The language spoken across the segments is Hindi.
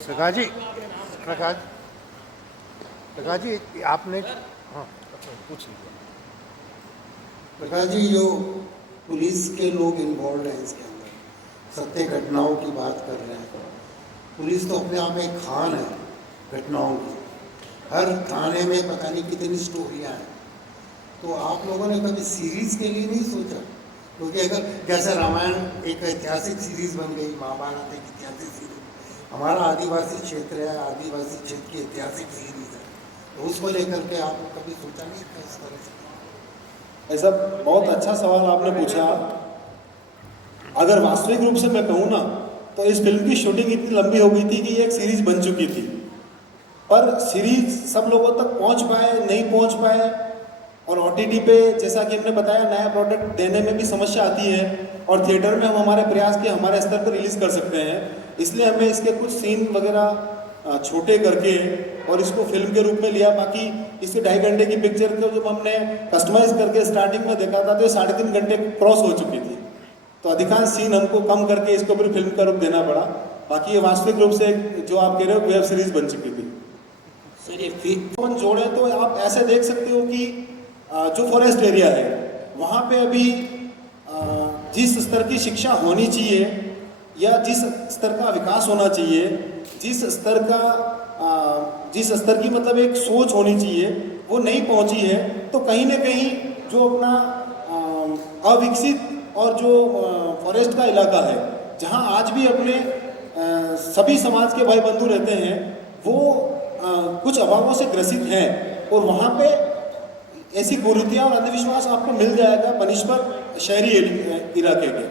प्रकाश जी, प्रकाश प्रकाश जी, आपने हाँ पूछ लीजिए। प्रकाश जी, जो पुलिस के लोग इन्वॉल्व हैं इसके अंदर, सत्य घटनाओं की बात कर रहे हैं। पुलिस तो अपने आप में एक खान है घटनाओं की। हर थाने में पता नहीं कितनी स्टोरियाँ हैं। तो आप लोगों ने कभी सीरीज के लिए नहीं सोचा? क्योंकि अगर जैसे रामायण एक ऐतिहासिक सीरीज बन गई, महाभारत एक ऐतिहासिक सीरीज, हमारा आदिवासी क्षेत्र है, आदिवासी क्षेत्र की ऐतिहासिक सीरीज है, तो उसको लेकर के आप कभी सोचा नहीं था इस तरह से? ऐसा बहुत अच्छा सवाल आपने पूछा। अगर वास्तविक रूप से मैं कहूँ ना, तो इस फिल्म की शूटिंग इतनी लंबी हो गई थी कि ये एक सीरीज बन चुकी थी, पर सीरीज सब लोगों तक पहुँच पाए नहीं पहुँच पाए। और OTT पे जैसा कि हमने बताया, नया प्रोडक्ट देने में भी समस्या आती है, और थिएटर में हम हमारे प्रयास के हमारे स्तर पर रिलीज़ कर सकते हैं। इसलिए हमें इसके कुछ सीन वगैरह छोटे करके और इसको फिल्म के रूप में लिया। बाकी इसके 2.5 घंटे की पिक्चर को जब हमने कस्टमाइज करके स्टार्टिंग में देखा था तो ये 3.5 घंटे क्रॉस हो चुकी थी। तो अधिकांश सीन हमको कम करके इसको पूरी फिल्म का रूप देना पड़ा। बाकी ये वास्तविक रूप से जो आप कह रहे हो वेब सीरीज बन चुकी थी। सर, ये जोड़े तो आप ऐसे देख सकते हो कि जो फॉरेस्ट एरिया है वहाँ पे अभी जिस स्तर की शिक्षा होनी चाहिए या जिस स्तर का विकास होना चाहिए, जिस स्तर की मतलब एक सोच होनी चाहिए, वो नहीं पहुँची है। तो कहीं ना कहीं जो अपना अविकसित और जो फॉरेस्ट का इलाका है, जहाँ आज भी अपने सभी समाज के भाई बंधु रहते हैं, वो कुछ अभावों से ग्रसित हैं। और वहाँ पे ऐसी कुरीतियाँ और अंधविश्वास आपको मिल जाएगा बनिस्बत शहरी इलाके के।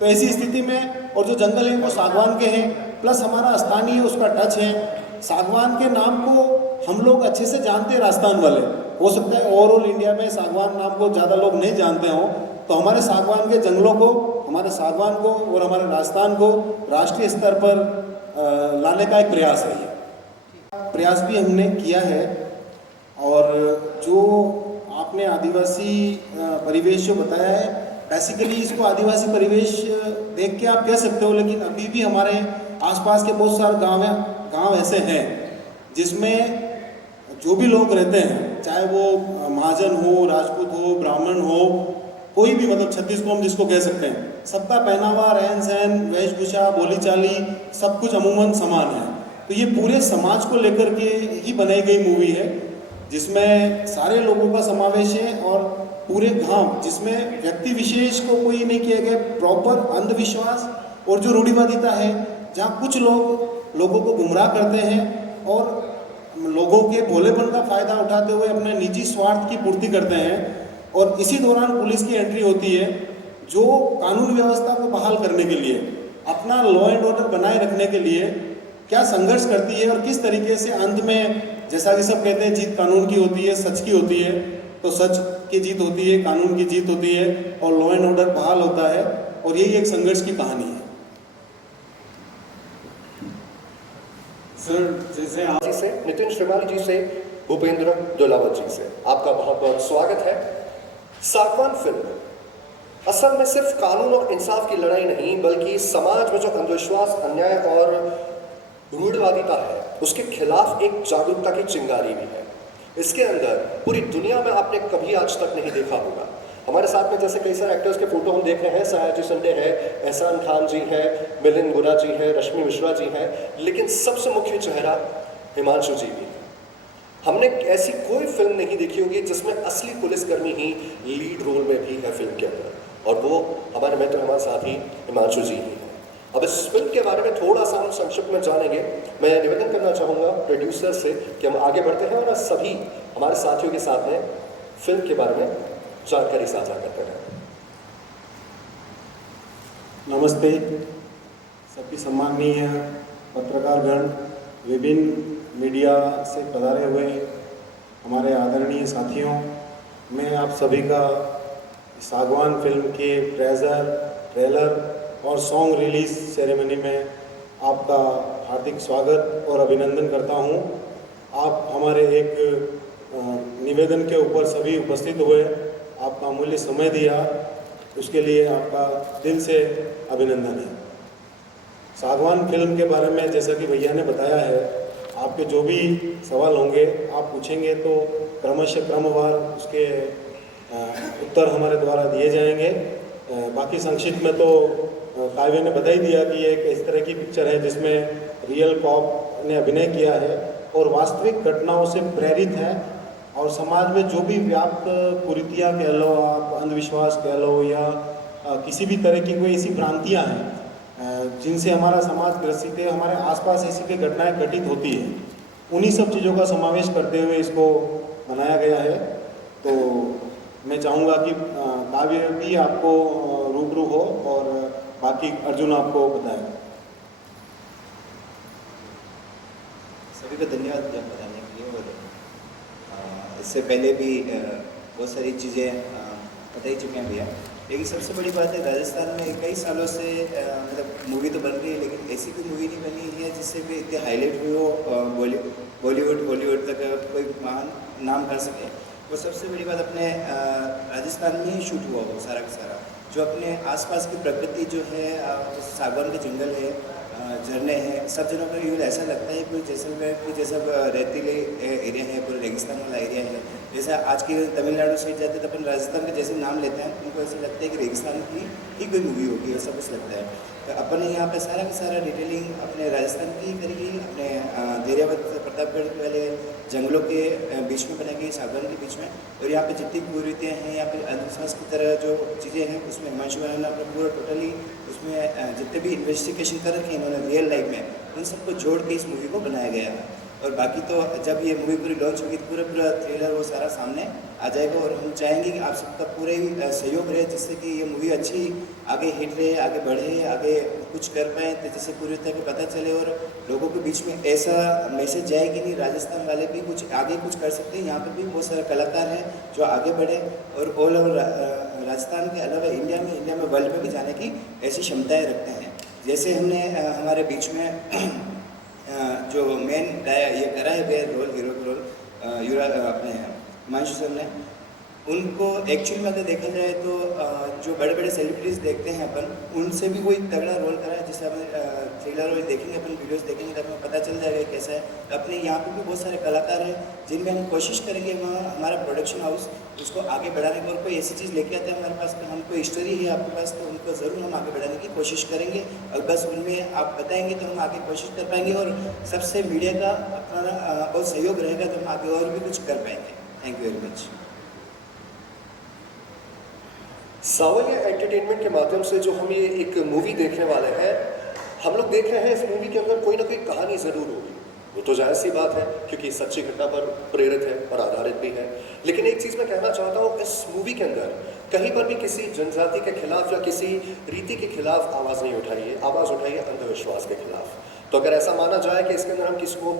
तो ऐसी स्थिति में, और जो जंगल हैं वो सागवान के हैं, प्लस हमारा स्थानीय उसका टच है। सागवान के नाम को हम लोग अच्छे से जानते हैं, राजस्थान वाले। हो सकता है ओवरऑल इंडिया में सागवान नाम को ज़्यादा लोग नहीं जानते हों। तो हमारे सागवान के जंगलों को, हमारे सागवान को और हमारे राजस्थान को राष्ट्रीय स्तर पर लाने का एक प्रयास है। ये प्रयास भी हमने किया है। और जो आपने आदिवासी परिवेश जो बताया है, बेसिकली इसको आदिवासी परिवेश देख के आप कह सकते हो, लेकिन अभी भी हमारे आसपास के बहुत सारे गांव ऐसे हैं जिसमें जो भी लोग रहते हैं, चाहे वो महाजन हो, राजपूत हो, ब्राह्मण हो, कोई भी, मतलब छत्तीस कौम जिसको कह सकते हैं, सबका पहनावा, रहन सहन, वेशभूषा, बोलीचाली सब कुछ अमूमन समान है। तो ये पूरे समाज को लेकर के ही बनाई गई मूवी है, जिसमें सारे लोगों का समावेश है। और पूरे गांव, जिसमें व्यक्ति विशेष को कोई नहीं किया गया, प्रॉपर अंधविश्वास और जो रूढ़िवादिता है, जहाँ कुछ लोग लोगों को गुमराह करते हैं और लोगों के भोलेपन का फ़ायदा उठाते हुए अपने निजी स्वार्थ की पूर्ति करते हैं। और इसी दौरान पुलिस की एंट्री होती है, जो कानून व्यवस्था को बहाल करने के लिए, अपना लॉ एंड ऑर्डर बनाए रखने के लिए क्या संघर्ष करती है, और किस तरीके से अंत में, जैसा कि सब कहते हैं, जीत कानून की होती है, सच की होती है। तो सच की जीत होती है, कानून की जीत होती है, और लॉ एंड ऑर्डर बहाल होता है। और यही एक संघर्ष की कहानी है। सर, जैसे आप जी से, नितिन श्रीमाली जी से, भूपेंद्र दोलावत जी से आपका बहुत बहुत स्वागत है। सागवान फिल्म असल में सिर्फ कानून और इंसाफ की लड़ाई नहीं, बल्कि समाज में जो अंधविश्वास, अन्याय और रूढ़िवादिता है, उसके खिलाफ एक जागरूकता की चिंगारी भी है। इसके अंदर पूरी दुनिया में आपने कभी आज तक नहीं देखा होगा। हमारे साथ में जैसे कई सारे एक्टर्स के फोटो हम देख रहे हैं, सयाजी संडे है, एहसान खान जी है, मिलिंद गुना जी है, रश्मि मिश्रा जी है, लेकिन सबसे मुख्य चेहरा हिमांशु जी भी है। हमने ऐसी कोई फिल्म नहीं देखी होगी जिसमें असली पुलिसकर्मी ही लीड रोल में भी है फिल्म के अंदर, और वो हमारे मित्र, हमारे साथी हिमांशु जी ही हैं। अब इस फिल्म के बारे में थोड़ा सा हम संक्षिप्त में जानेंगे। मैं निवेदन करना चाहूँगा प्रोड्यूसर से कि हम आगे बढ़ते हैं और सभी हमारे साथियों के साथ में फिल्म के बारे में जानकारी साझा करते हैं। नमस्ते सभी सम्माननीय पत्रकारगण, विभिन्न मीडिया से पधारे हुए हमारे आदरणीय साथियों, मैं आप सभी का सागवान फिल्म के ट्रेलर और सॉन्ग रिलीज सेरेमनी में आपका हार्दिक स्वागत और अभिनंदन करता हूं। आप हमारे एक निवेदन के ऊपर सभी उपस्थित हुए, आपका अमूल्य समय दिया, उसके लिए आपका दिल से अभिनंदन है। सागवान फिल्म के बारे में जैसा कि भैया ने बताया है, आपके जो भी सवाल होंगे आप पूछेंगे तो क्रमशः क्रमवार उसके उत्तर हमारे द्वारा दिए जाएंगे। बाकी संक्षिप्त में तो काव्य ने बता ही दिया कि एक इस तरह की पिक्चर है जिसमें रियल कॉप ने अभिनय किया है और वास्तविक घटनाओं से प्रेरित है, और समाज में जो भी व्याप्त कुरीतियाँ कह लो, आप अंधविश्वास कह लो, या किसी भी तरह की कोई ऐसी भ्रांतियाँ हैं जिनसे हमारा समाज ग्रसित है, हमारे आसपास ऐसी कोई घटनाएं घटित होती है, उन्हीं सब चीज़ों का समावेश करते हुए इसको बनाया गया है। तो मैं चाहूँगा कि काव्य भी आपको रूबरू हो और बाकी अर्जुन आपको बताएं। सभी को धन्यवाद बताने के लिए। और इससे पहले भी बहुत सारी चीज़ें बता ही चुके हैं भैया, लेकिन सबसे बड़ी बात है राजस्थान में कई सालों से मतलब मूवी तो बन रही है, लेकिन ऐसी कोई मूवी नहीं बनी है जिससे भी इतने हाईलाइट हुई हो बॉलीवुड हॉलीवुड तक कोई महान नाम कर सके। वो सबसे बड़ी बात अपने राजस्थान में ही शूट हुआ हो सारा का सारा, जो अपने आसपास की प्रकृति जो है, जैसे सागवान के जंगल है, झरने हैं, सब जगहों पर यूँ ऐसा लगता है कोई जैसलमेर की जैसा रेतीले एरिया है, पूरा रेगिस्तान वाला एरिया है। जैसा आज की तमिलनाडु साइड जाते हैं तो अपन राजस्थान के जैसे नाम लेते हैं, उनको ऐसा लगता है कि रेगिस्तान की ही कोई मूवी होगी, ऐसा कुछ लगता है। तो अपन ने यहाँ पे सारा का सारा डिटेलिंग अपने राजस्थान की करी, अपने देरियावत प्रतापगढ़ वाले जंगलों के बीच में बनाई गई, सागवान के बीच में। और यहाँ पे जितनी कुरीतियाँ हैं या फिर अंधविश्वास की तरह जो चीज़ें हैं, उसमें हिमांशु ने अपना पूरा टोटली उसमें जितने भी इन्वेस्टिगेशन कर रखे हैं इन्होंने रियल लाइफ में, उन सबको जोड़ के इस मूवी को बनाया गया है। और बाकी तो जब ये मूवी पूरी लॉन्च होगी तो पूरा थ्रिलर वो सारा सामने आ जाएगा। और हम चाहेंगे कि आप सबका पूरे ही सहयोग रहे, जिससे कि ये मूवी अच्छी आगे हिट रहे, आगे बढ़े, आगे कुछ कर पाएँ, तो जिससे पूरी तरह को पता चले और लोगों के बीच में ऐसा मैसेज जाए कि नहीं, राजस्थान वाले भी कुछ आगे कुछ कर सकते हैं। यहाँ पर भी बहुत सारे कलाकार हैं जो आगे बढ़े और ऑल ओवर राजस्थान के अलावा इंडिया में वर्ल्ड में भी जाने की ऐसी क्षमताएँ रखते हैं। जैसे हमने हमारे बीच में जो मेन ये करा है बेयर रोल, हीरो का रोल अपने हिमांशु सर ने, उनको एक्चुअली में अगर देखा जाए तो जो बड़े बड़े सेलिब्रिटीज़ देखते हैं अपन, उनसे भी कोई तगड़ा रोल करा है। जैसे अपन थ्रिलर और देखेंगे, अपन वीडियोस देखेंगे तो हमें पता चल जाएगा कैसा है। अपने यहाँ पे भी बहुत सारे कलाकार हैं जिनमें हम कोशिश करेंगे वहाँ हमारा प्रोडक्शन हाउस उसको आगे बढ़ाने की, और कोई ऐसी चीज़ लेके आते हैं हमारे पास, हम कोई स्टोरी है आपके पास तो उनको ज़रूर हम आगे बढ़ाने की कोशिश करेंगे। और बस उनमें आप बताएंगे तो हम आगे कोशिश कर पाएंगे, और सबसे मीडिया का अपना और सहयोग रहेगा तो हम आगे और भी कुछ कर पाएंगे। Thank you very much. Savaliya entertainment के माध्यम से जो हम ये एक मूवी देखने वाले हैं, हम लोग देख रहे हैं इस मूवी के अंदर कोई ना कोई कहानी ज़रूर होगी। वो तो जाहिर सी बात है क्योंकि सच्ची घटना पर प्रेरित है और आधारित भी है। लेकिन एक चीज़ मैं कहना चाहता हूँ, इस मूवी के अंदर कहीं पर भी किसी जनजाति के खिलाफ या किसी रीति के खिलाफ आवाज़ नहीं उठाई है, आवाज़ उठाई है अंधविश्वास के खिलाफ। तो अगर ऐसा माना जाए कि इसके अंदर हम किसी को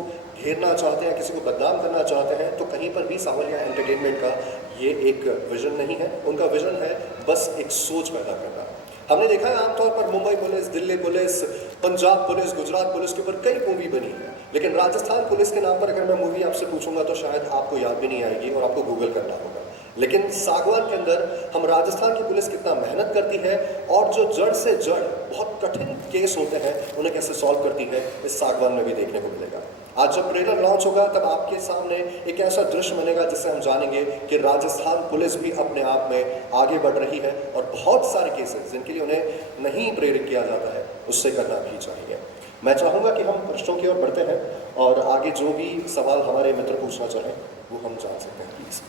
घेरना चाहते हैं, किसी को बदनाम करना चाहते हैं, तो कहीं पर भी सावलिया एंटरटेनमेंट का ये एक विजन नहीं है। उनका विजन है बस एक सोच पैदा करना। हमने देखा है आमतौर पर Mumbai police, Delhi police, Punjab police, Gujarat police के ऊपर कई मूवी बनी है, लेकिन राजस्थान पुलिस के नाम पर अगर मैं मूवी आपसे पूछूंगा तो शायद आपको याद भी नहीं आएगी और आपको गूगल करना होगा। लेकिन सागवान के अंदर हम राजस्थान की पुलिस कितना मेहनत करती है और जो जड़ से जड़ बहुत कठिन केस होते हैं उन्हें कैसे सॉल्व करती है, इस सागवान में भी देखने को मिलेगा। आज जब ट्रेलर लॉन्च होगा तब आपके सामने एक ऐसा दृश्य बनेगा जिससे हम जानेंगे कि राजस्थान पुलिस भी अपने आप में आगे बढ़ रही है और बहुत सारे केसेस जिनके लिए उन्हें नहीं प्रेरित किया जाता है उससे करना भी चाहिए। मैं चाहूँगा कि हम प्रश्नों की ओर बढ़ते हैं और आगे जो भी सवाल हमारे मित्र पूछना चाहें वो हम जान सकते हैं प्लीज़।